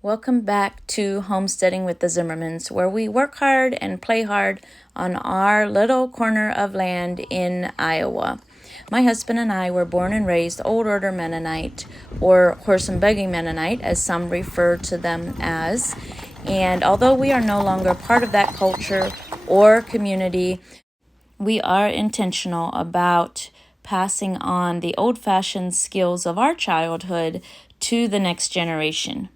Welcome back to Homesteading with the Zimmermans, where we work hard and play hard on our little corner of land in Iowa. My husband and I were born and raised Old Order Mennonite, or horse and buggy Mennonite, as some refer to them as. And although we are no longer part of that culture or community, we are intentional about passing on the old-fashioned skills of our childhood to the next generation.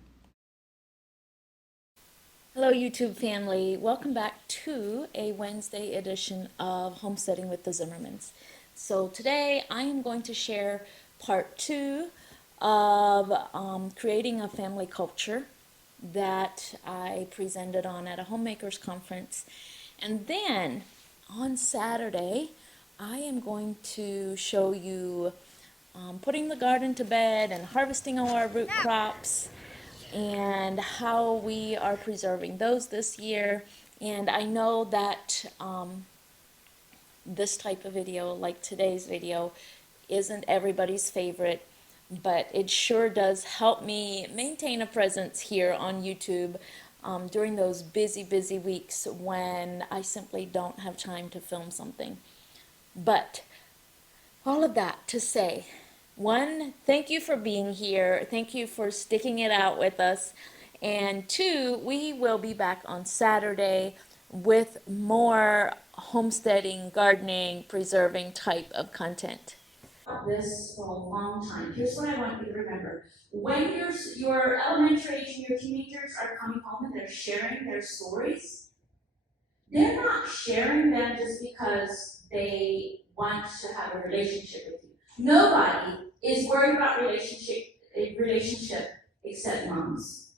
Hello, YouTube family. Welcome back to a Wednesday edition of Homesteading with the Zimmermans. So today I am going to share part two of creating a family culture that I presented on at a homemakers conference. And then on Saturday, I am going to show you putting the garden to bed and harvesting all our root crops and how we are preserving those this year. And I know that this type of video, like today's video, isn't everybody's favorite, but it sure does help me maintain a presence here on YouTube during those busy weeks when I simply don't have time to film something. But all of that to say, one, thank you for being here. Thank you for sticking it out with us. And two, we will be back on Saturday with more homesteading, gardening, preserving type of content. This for a long time. Here's what I want you to remember. When your elementary age and your teenagers are coming home and they're sharing their stories, they're not sharing them just because they want to have a relationship with you. Nobody is worried about relationship except moms.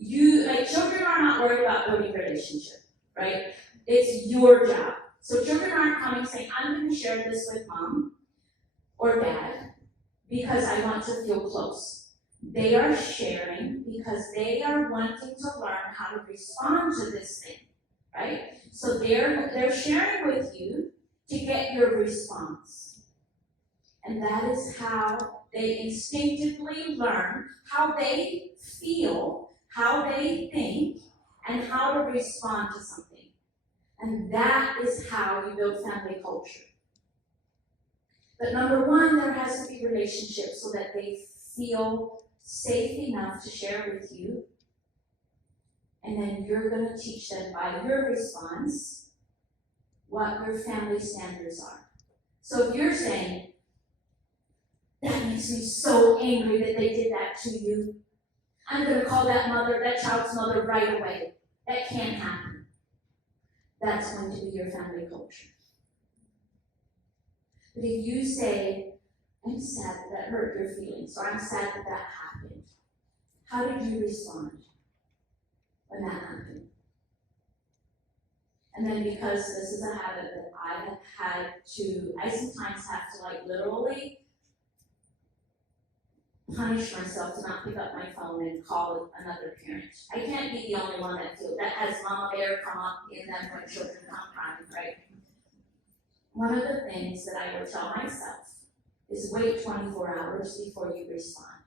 Children are not worried about building relationship, right? It's your job. So children aren't coming saying, I'm going to share this with mom or dad because I want to feel close. They are sharing because they are wanting to learn how to respond to this thing, right? So they're sharing with you to get your response. And that is how they instinctively learn how they feel, how they think, and how to respond to something. And that is how you build family culture. But number one, there has to be relationships so that they feel safe enough to share with you. And then you're going to teach them by your response what your family standards are. So if you're saying, that makes me so angry that they did that to you, I'm going to call that child's mother right away. That can't happen. That's going to be your family culture. But if you say, I'm sad that hurt your feelings, or I'm sad that happened, how did you respond when that happened? And then because this is a habit that I sometimes have to literally punish myself to not pick up my phone and call another parent. I can't be the only one that has Mama Bear come up in them when children come crying, right? One of the things that I would tell myself is wait 24 hours before you respond.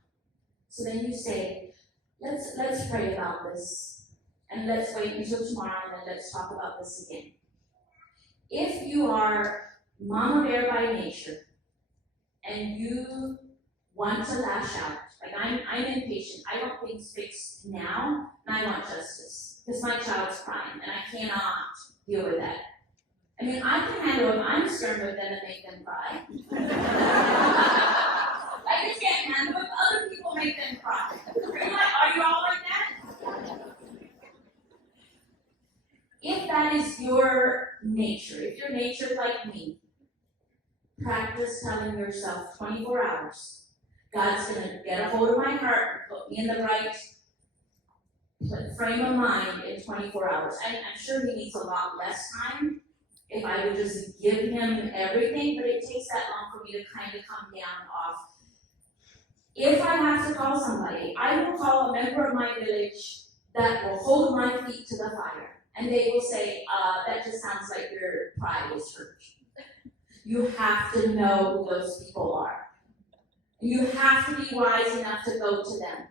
So then you say, let's pray about this, and let's wait until tomorrow, and then let's talk about this again. If you are Mama Bear by nature, and you want to lash out, like I'm impatient, I want things fixed now, and I want justice, because my child's crying, and I cannot deal with that. I mean, I can handle it. I'm stern with them and make them cry. I just can't handle it. Other people make them cry. Are you all like that? If that is your nature, if your nature is like me, practice telling yourself 24 hours. God's going to get a hold of my heart and put me in the right frame of mind in 24 hours. I'm sure he needs a lot less time if I would just give him everything, but it takes that long for me to kind of come down off. If I have to call somebody, I will call a member of my village that will hold my feet to the fire. And they will say, that just sounds like your pride is hurt. You have to know who those people are. You have to be wise enough to go to them.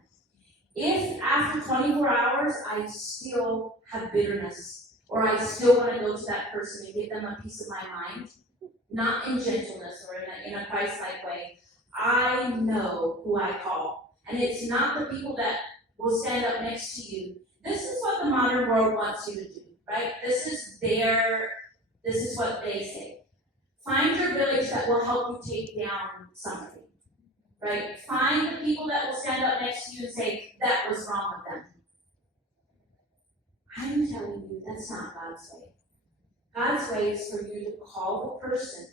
If after 24 hours I still have bitterness, or I still want to go to that person and give them a piece of my mind, not in gentleness or in a Christ-like way, I know who I call. And it's not the people that will stand up next to you. This is what the modern world wants you to do, right? This is what they say. Find your village that will help you take down something, right? Find the people that will stand up next to you and say, that was wrong with them. I'm telling you, that's not God's way. God's way is for you to call the person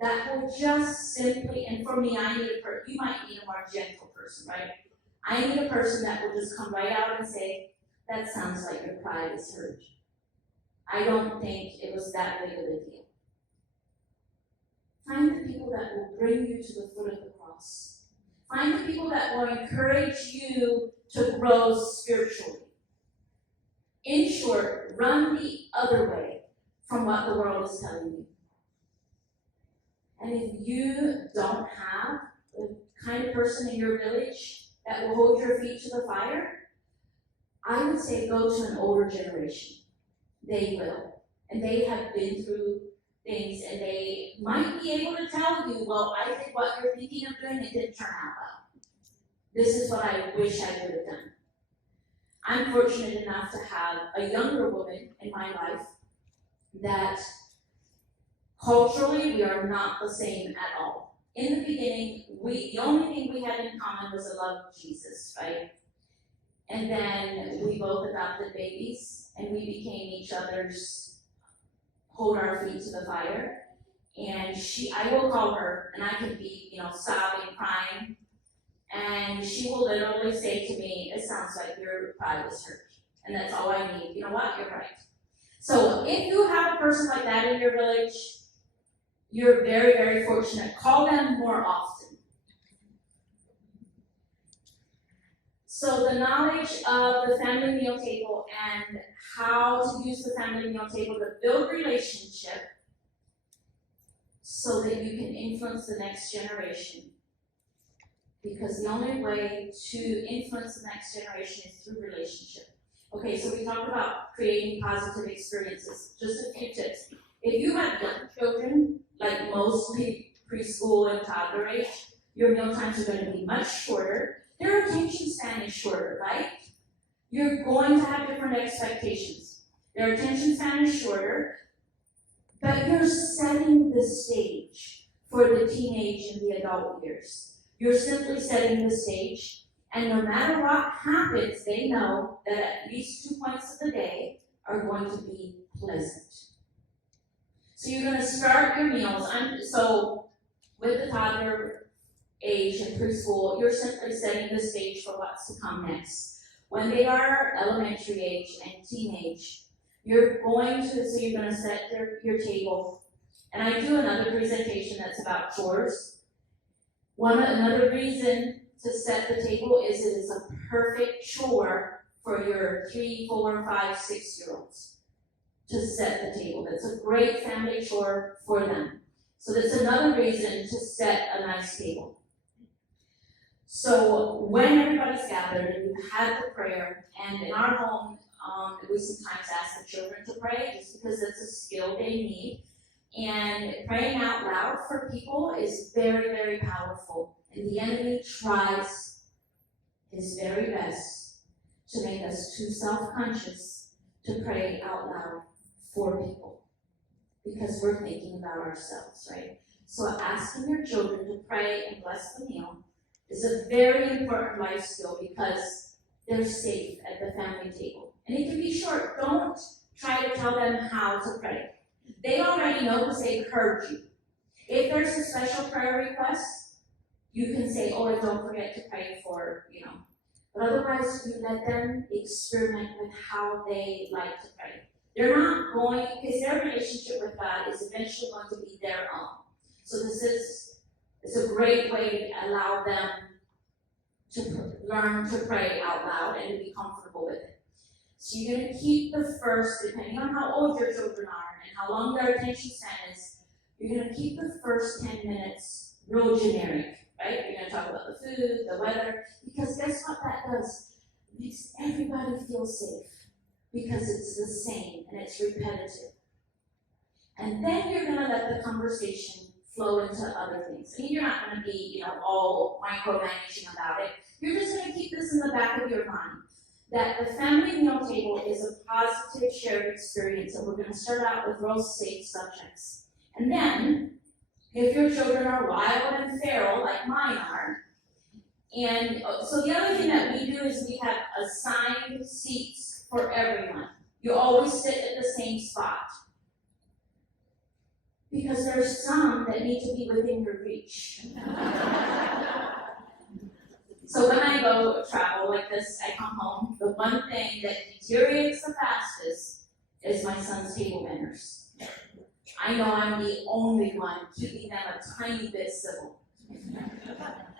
that will just simply, and for me, you might need a more gentle person, right? I need a person that will just come right out and say, that sounds like your pride is hurt. I don't think it was that big of a deal. Find the people that will bring you to the foot of the cross. Find the people that will encourage you to grow spiritually. In short, run the other way from what the world is telling you. And if you don't have the kind of person in your village that will hold your feet to the fire, I would say go to an older generation. They will. And they have been through things, and they might be able to tell you, well, I did what you're thinking of doing, it didn't turn out well. This is what I wish I would have done. I'm fortunate enough to have a younger woman in my life that culturally we are not the same at all. In the beginning, the only thing we had in common was a love of Jesus, right? And then we both adopted babies, and we became each other's hold our feet to the fire. And I will call her, and I can be, sobbing, crying, and she will literally say to me, it sounds like your pride was hurt. And that's all I need. You know what? You're right. So if you have a person like that in your village, you're very, very fortunate. Call them more often. So the knowledge of the family meal table and how to use the family meal table to build relationship so that you can influence the next generation. Because the only way to influence the next generation is through relationship. Okay, so we talked about creating positive experiences. Just a few tips. If you have young children, like mostly preschool and toddler age, your meal times are going to be much shorter. Their attention span is shorter, right? You're going to have different expectations. Their attention span is shorter, but you're setting the stage for the teenage and the adult years. You're simply setting the stage, and no matter what happens, they know that at least 2 points of the day are going to be pleasant. So you're going to start your meals. So with the toddler age and preschool, you're simply setting the stage for what's to come next. When they are elementary age and teenage, you're going to set your table. And I do another presentation that's about chores. Another reason to set the table is it is a perfect chore for your 3, 4, 5, 6-year-olds to set the table. That's a great family chore for them. So that's another reason to set a nice table. So when everybody's gathered and you've had the prayer, and in our home, we sometimes ask the children to pray just because it's a skill they need. And praying out loud for people is very, very powerful. And the enemy tries his very best to make us too self-conscious to pray out loud for people. Because we're thinking about ourselves, right? So asking your children to pray and bless the meal is a very important life skill because they're safe at the family table. And it can be short. Don't try to tell them how to pray. They already know because they've heard you. If there's a special prayer request, you can say, oh, and don't forget to pray for, But otherwise, you let them experiment with how they like to pray. They're not going, because their relationship with God is eventually going to be their own. So it's a great way to allow them to learn to pray out loud and to be comfortable with it. So you're going to keep the first, depending on how old your children are and how long their attention span is, you're going to keep the first 10 minutes real generic, right? You're going to talk about the food, the weather, because guess what that does? everybody feels safe because it's the same and it's repetitive. And then you're going to let the conversation flow into other things. I mean, you're not going to be, all micromanaging about it. You're just going to keep this in the back of your mind, that the family meal table is a positive shared experience, and we're going to start out with real safe subjects. And then, if your children are wild and feral, like mine are, and so the other thing that we do is we have assigned seats for everyone. You always sit at the same spot. Because there's some that need to be within your reach. So when I go travel like this, I come home, the one thing that deteriorates the fastest is my son's table manners. I know I'm the only one keeping them a tiny bit civil.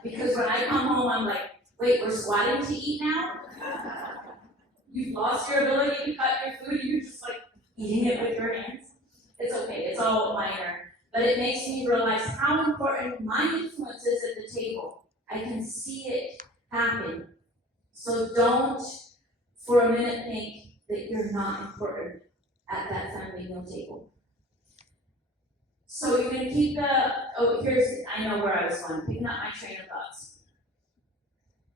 Because when I come home, I'm like, wait, we're squatting to eat now? You've lost your ability to cut your food, you're just like eating it with your hands? It's okay, it's all minor. But it makes me realize how important my influence is at the table. I can see it happen. So don't for a minute think that you're not important at that family meal table. So you're going to keep I know where I was going, picking up my train of thoughts.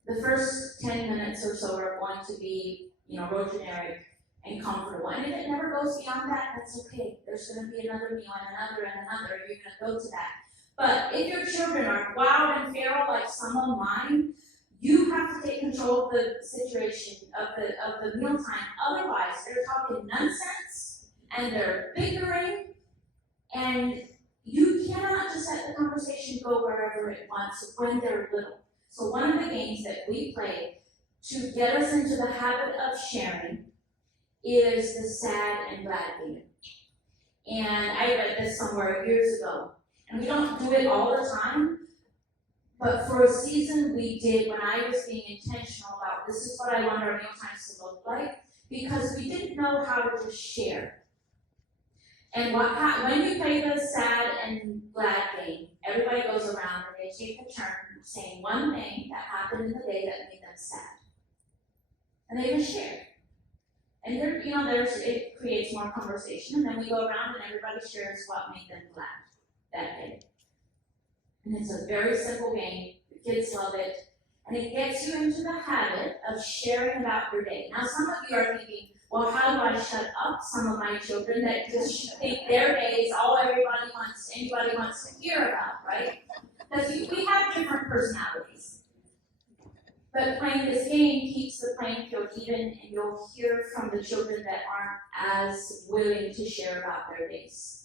The first 10 minutes or so are going to be, real generic and comfortable. And if it never goes beyond that, that's okay. There's going to be another meal and another, and you're going to go to that. But if your children are wild and feral like some of mine, you have to take control of the situation of the mealtime. Otherwise, they're talking nonsense and they're bickering, and you cannot just let the conversation go wherever it wants when they're little. So one of the games that we play to get us into the habit of sharing is the sad and glad game. And I read this somewhere years ago. And we don't do it all the time, but for a season we did when I was being intentional about this is what I want our mealtimes to look like, because we didn't know how to just share. And when you play the sad and glad game, everybody goes around and they take a turn saying one thing that happened in the day that made them sad. And they just share. And it creates more conversation, and then we go around and everybody shares what made them glad that day. And it's a very simple game. The kids love it. And it gets you into the habit of sharing about your day. Now, some of you are thinking, well, how do I shut up some of my children that just think their day is all anybody wants to hear about, right? Because we have different personalities. But playing this game keeps the playing field even, and you'll hear from the children that aren't as willing to share about their days.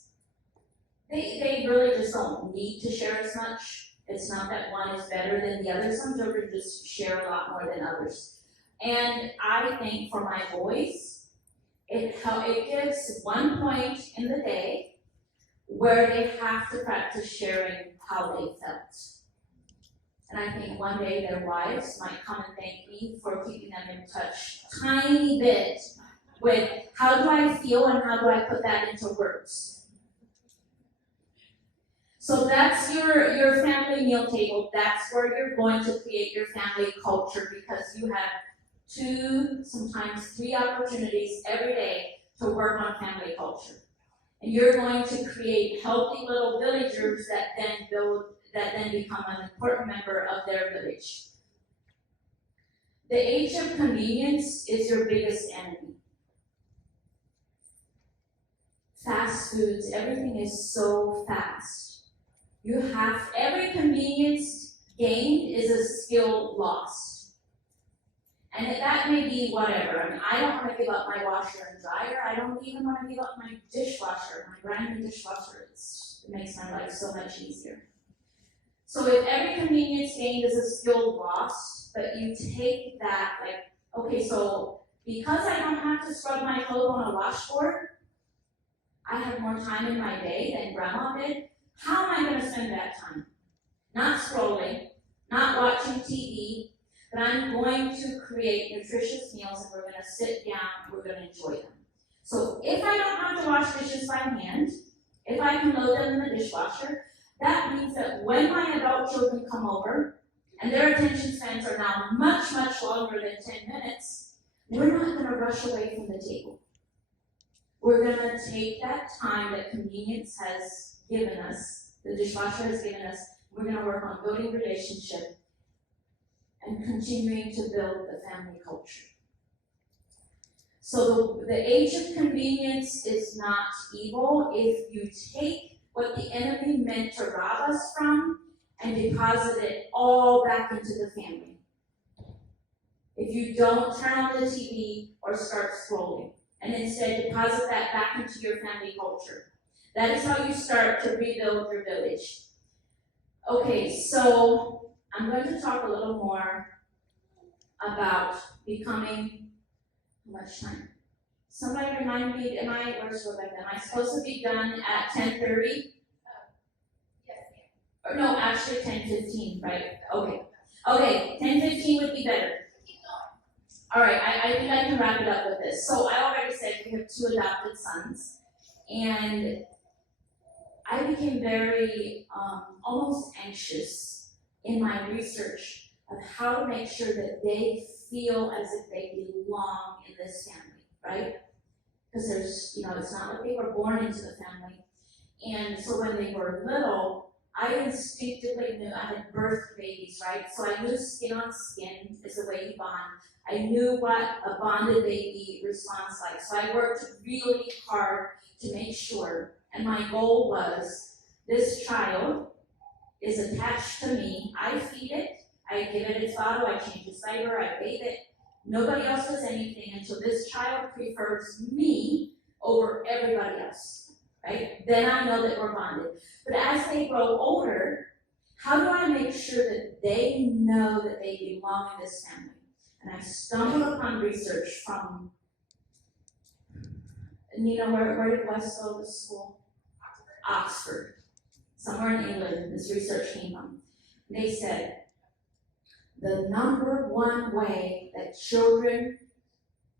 They really just don't need to share as much. It's not that one is better than the other. Some children just share a lot more than others. And I think for my boys, it gives one point in the day where they have to practice sharing how they felt. And I think one day their wives might come and thank me for keeping them in touch a tiny bit with how do I feel and how do I put that into words. So that's your family meal table. That's where you're going to create your family culture, because you have 2, sometimes 3 opportunities every day to work on family culture. And you're going to create healthy little villagers that then become an important member of their village. The age of convenience is your biggest enemy. Fast foods, everything is so fast. Every convenience gained is a skill lost. And that may be whatever. I mean, I don't want to give up my washer and dryer. I don't even want to give up my dishwasher, my brand new dishwasher. It makes my life so much easier. So if every convenience gained is a skill lost, but you take that, okay, so because I don't have to scrub my clothes on a washboard, I have more time in my day than grandma did. How am I going to spend that time? Not scrolling, not watching TV, but I'm going to create nutritious meals, and we're going to sit down and we're going to enjoy them. So if I don't have to wash dishes by hand, if I can load them in the dishwasher, that means that when my adult children come over, and their attention spans are now much, much longer than 10 minutes, we're not going to rush away from the table. We're going to take that time that convenience has given us, the dishwasher has given us, we're going to work on building relationship and continuing to build the family culture. So the age of convenience is not evil if you take what the enemy meant to rob us from and deposit it all back into the family. If you don't turn on the TV or start scrolling, and instead deposit that back into your family culture. That is how you start to rebuild your village. Okay, so I'm going to talk a little more about becoming, how much time? Somebody remind me, where's Rebecca? Am I supposed to be done at 10:30? Yes. Or no, actually 10:15, right? Okay, 10:15 would be better. All right, I think I can wrap it up with this. So I already said we have 2 adopted sons, and I became very almost anxious in my research of how to make sure that they feel as if they belong in this family, right? Because there's, it's not like they were born into the family. And so when they were little, I instinctively knew I had birthed babies, right? So I knew skin on skin is the way you bond. I knew what a bonded baby responds like. So I worked really hard to make sure. And my goal was, this child is attached to me. I feed it. I give it its bottle. I change its diaper. I bathe it. Nobody else does anything until this child prefers me over everybody else, right? Then I know that we're bonded. But as they grow older, how do I make sure that they know that they belong in this family? And I stumbled upon research from, where did Wes go to school? Oxford. Somewhere in England, this research came from. They said, the number one way that children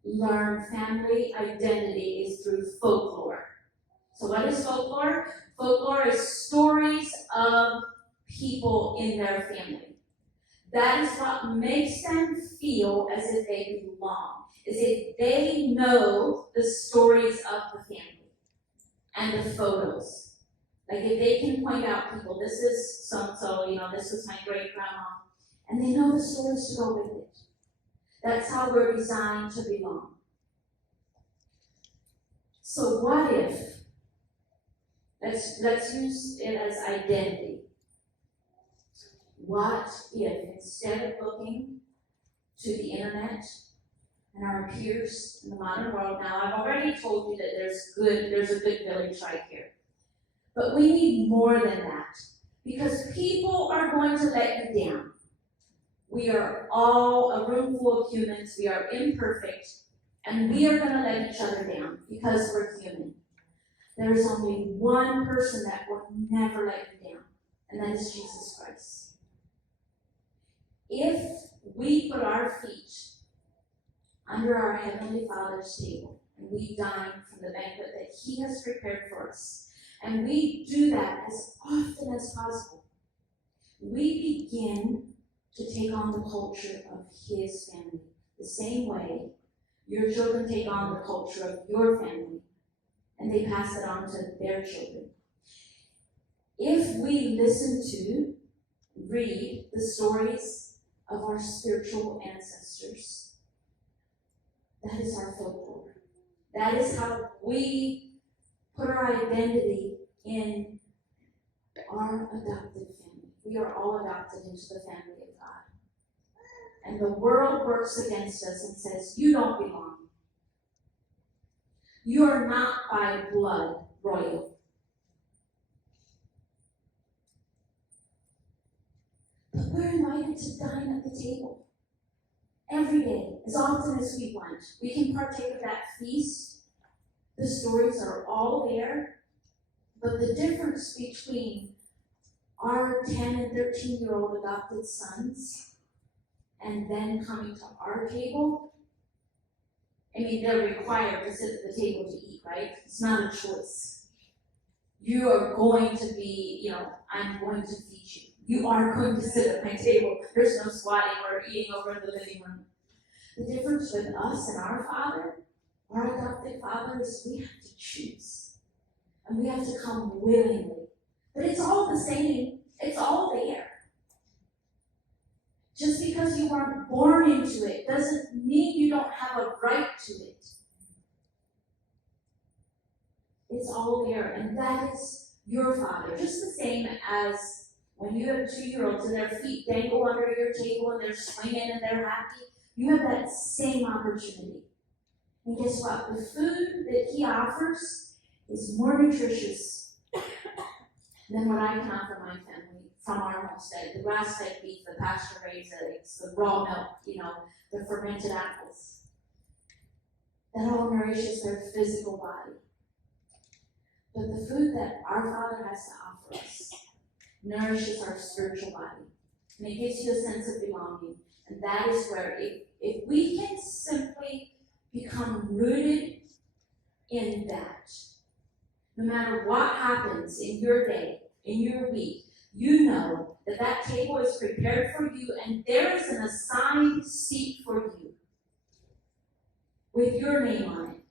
learn family identity is through folklore. So what is folklore? Folklore is stories of people in their family. That is what makes them feel as if they belong, as if they know the stories of the family and the photos. Like if they can point out people, this is so-and-so, this was my great-grandma, and they know the stories to go with it. That's how we're designed to belong. So what if, let's use it as identity. What if, instead of looking to the internet and our peers in the modern world, now I've already told you that there's a good village right here. But we need more than that, because people are going to let you down. We are all a room full of humans, we are imperfect, and we are going to let each other down because we're human. There is only one person that will never let you down, and that is Jesus Christ. If we put our feet under our Heavenly Father's table, and we dine from the banquet that He has prepared for us, and we do that as often as possible, we begin to take on the culture of His family. The same way your children take on the culture of your family, and they pass it on to their children. If we listen to, read the stories of our spiritual ancestors, that is our folklore. That is how we put our identity in our adopted family. We are all adopted into the family of God. And the world works against us and says, you don't belong. You are not by blood royal. But we're invited to dine at the table every day, as often as we want. We can partake of that feast. The stories are all there. But the difference between our 10 and 13-year-old adopted sons and then coming to our table, they're required to sit at the table to eat, right? It's not a choice. You are going to be, I'm going to feed you. You are going to sit at my table. There's no squatting or eating over in the living room. The difference with us and our Father, our adopted Father, is we have to choose. And we have to come willingly. But it's all the same. It's all there. Just because you weren't born into it doesn't mean you don't have a right to it. It's all there, and that is your Father. Just the same as when you have 2-year-olds and their feet dangle under your table and they're swinging and they're happy, you have that same opportunity. And guess what? The food that He offers is more nutritious than what I can offer my family from our homestead. The grass-fed beef, the pasture-raised eggs, the raw milk, the fermented apples. That all nourishes their physical body. But the food that our Father has to offer us nourishes our spiritual body. And it gives you a sense of belonging. And that is where, if we can simply become rooted in that, no matter what happens in your day, in your week, you know that that table is prepared for you and there is an assigned seat for you with your name on it.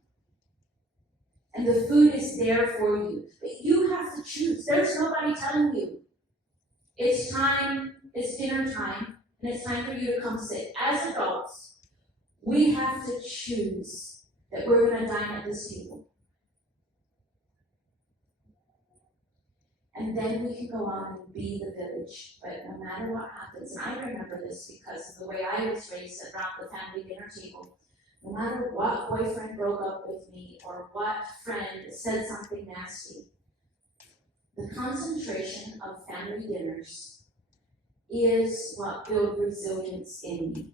And the food is there for you. But you have to choose. There's nobody telling you, it's time, it's dinner time, and it's time for you to come sit. As adults, we have to choose that we're going to dine at this table. And then we can go on and be the village. But no matter what happens, and I remember this because of the way I was raised around the family dinner table, no matter what boyfriend broke up with me or what friend said something nasty, the concentration of family dinners is what built resilience in me.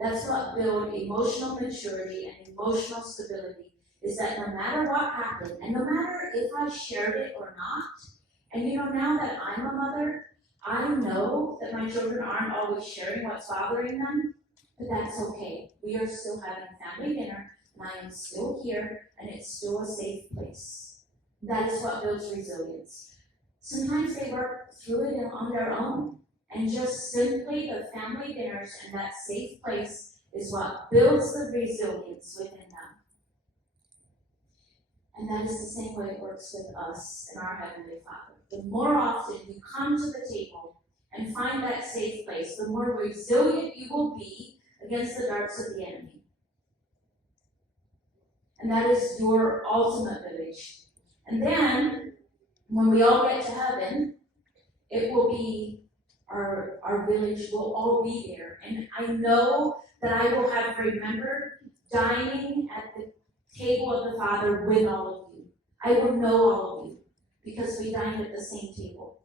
That's what built emotional maturity and emotional stability, is that no matter what happened, and no matter if I shared it or not, and now that I'm a mother, I know that my children aren't always sharing what's bothering them, but that's okay. We are still having family dinner, and I am still here, and it's still a safe place. That is what builds resilience. Sometimes they work through it on their own, and just simply the family dinners and that safe place is what builds the resilience within them. And that is the same way it works with us and our Heavenly Father. The more often you come to the table and find that safe place, the more resilient you will be against the darts of the enemy. And that is your ultimate village. And then, when we all get to heaven, it will be our village will all be there. And I know that I will have remembered dining at the table of the Father with all of you. I will know all of you because we dined at the same table.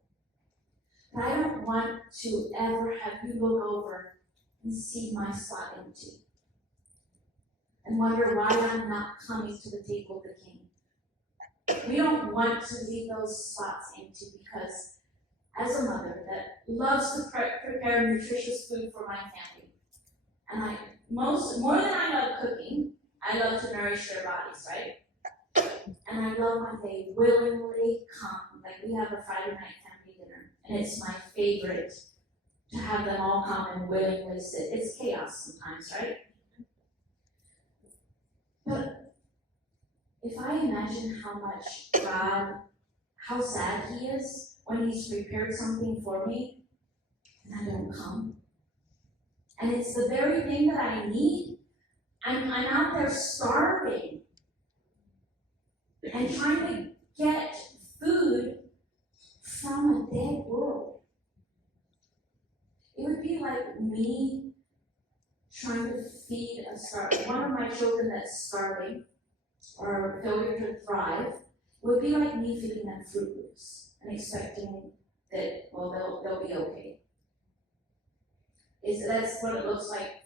But I don't want to ever have you look over and see my spot empty and wonder why I'm not coming to the table of the King. We don't want to leave those spots empty because as a mother that loves to prepare nutritious food for my family, and more than I love cooking, I love to nourish their bodies, right? And I love when they willingly come. Like we have a Friday night family dinner, and it's my favorite to have them all come and willingly sit. It's chaos sometimes, right? But if I imagine how sad He is when He's prepared something for me, and I don't come, and it's the very thing that I need, I'm out there starving and trying to get food from a dead world. It would be like me trying to feed one of my children that's starving or failure to thrive. Would be like me feeding them Fruit Loops and expecting that, well, they'll be okay. That's what it looks like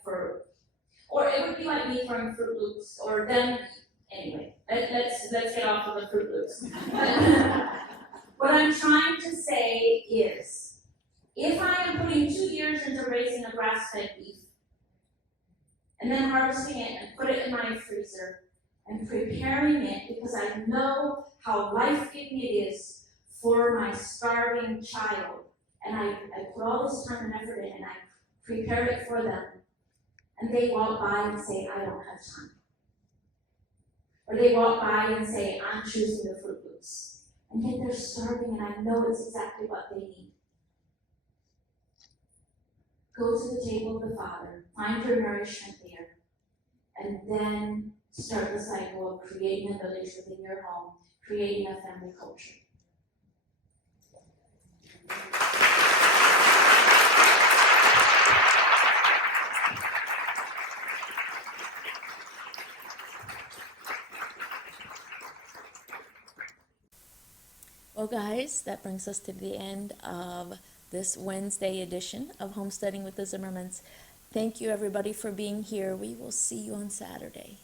or it would be like me throwing Fruit Loops, or them. Anyway, let's get off of the Fruit Loops. What I'm trying to say is, if I am putting 2 years into raising a grass-fed beef, and then harvesting it and put it in my freezer, and preparing it because I know how life-giving it is for my starving child, and I put all this time and effort in, and I prepare it for them, and they walk by and say, I don't have time. Or they walk by and say, I'm choosing the Fruit Loops. And yet they're starving, and I know it's exactly what they need. Go to the table of the Father, find your nourishment there, and then start the cycle of creating a village within your home, creating a family culture. Well, guys, that brings us to the end of this Wednesday edition of Homesteading with the Zimmermans. Thank you, everybody, for being here. We will see you on Saturday.